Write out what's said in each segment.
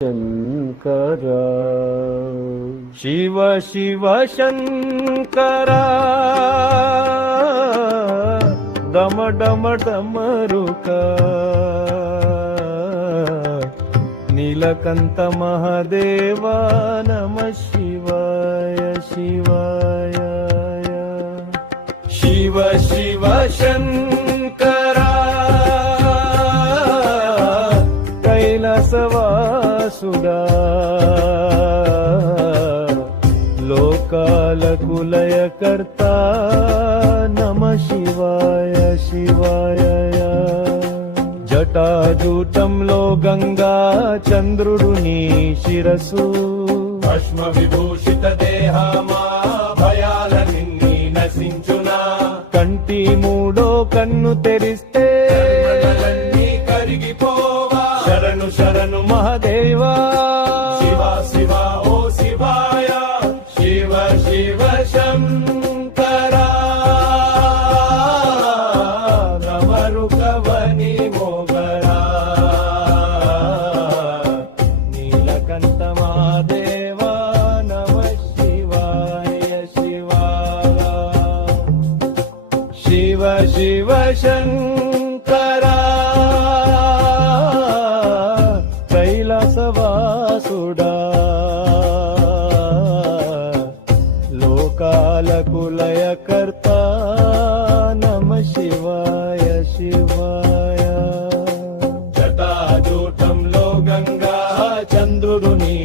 శంకర శివ శివ శంకర డమ డమ డమరుక నీలకంఠ మహాదేవ నమ శివాయ శివాయ శివ శివ శంకర కైలాసవాసుడా లోకాలకు లయకర్త నమ శివాయ శివాయ జటాజూటంలో గంగా చంద్రుడు నీ శిరసు భస్మ విభూషిత దేహమా భయాలన్నీ నశించునా కంటి మూడో కన్ను తెరిస్తే కరిగిపోవా శరణు శరణు మహాదేవా శివ శివ ఓ శివాయ శివ శివ శంకర నమరుకవని మోగరా నీలకంఠ మహాదేవా నమ శివాయ శివాయ శివ శివ శంకర కైలాసవాసుడా లోకాలకు లయకర్త నమ శివాయ శివాయ జటాజూటంలో గంగా చంద్రుడు నీ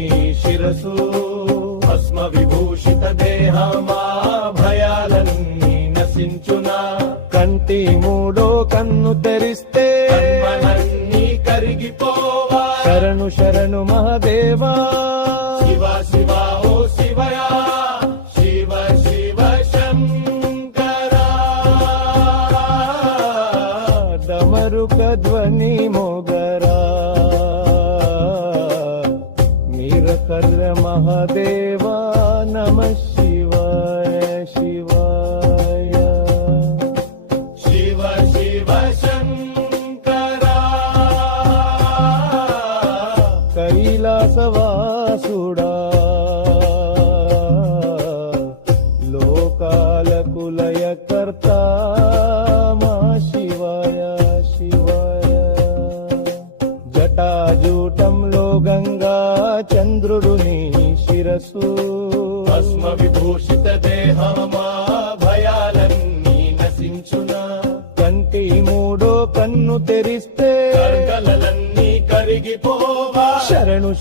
శిరసు భస్మ విభూషిత దేహమా భయాలన్నీ నశించునా కంటి మూడో కన్ను తెరిస్తే కర్మలన్నీ కరిగిపోవా శరణు శరణు మహాదేవా శివ శివ ఓ శివయ శివ శివ శంకర డమరుక ధ్వని మోగరా నీలకంఠ మహాదేవా నమ శివాయ శివాయ శివ శివ శంకర కైలాసవాసుడా లోకాలకు లయకర్త మా శివాయ శివాయ జటాజూటంలో గంగా చంద్రుడు నీ శిరసు భస్మ విభూషిత దేహమా భయాలన్నీ నశించునా కంటి మూడో కన్ను తెరిస్తే కర్గలన్నీ కరిగిపోవా శరణు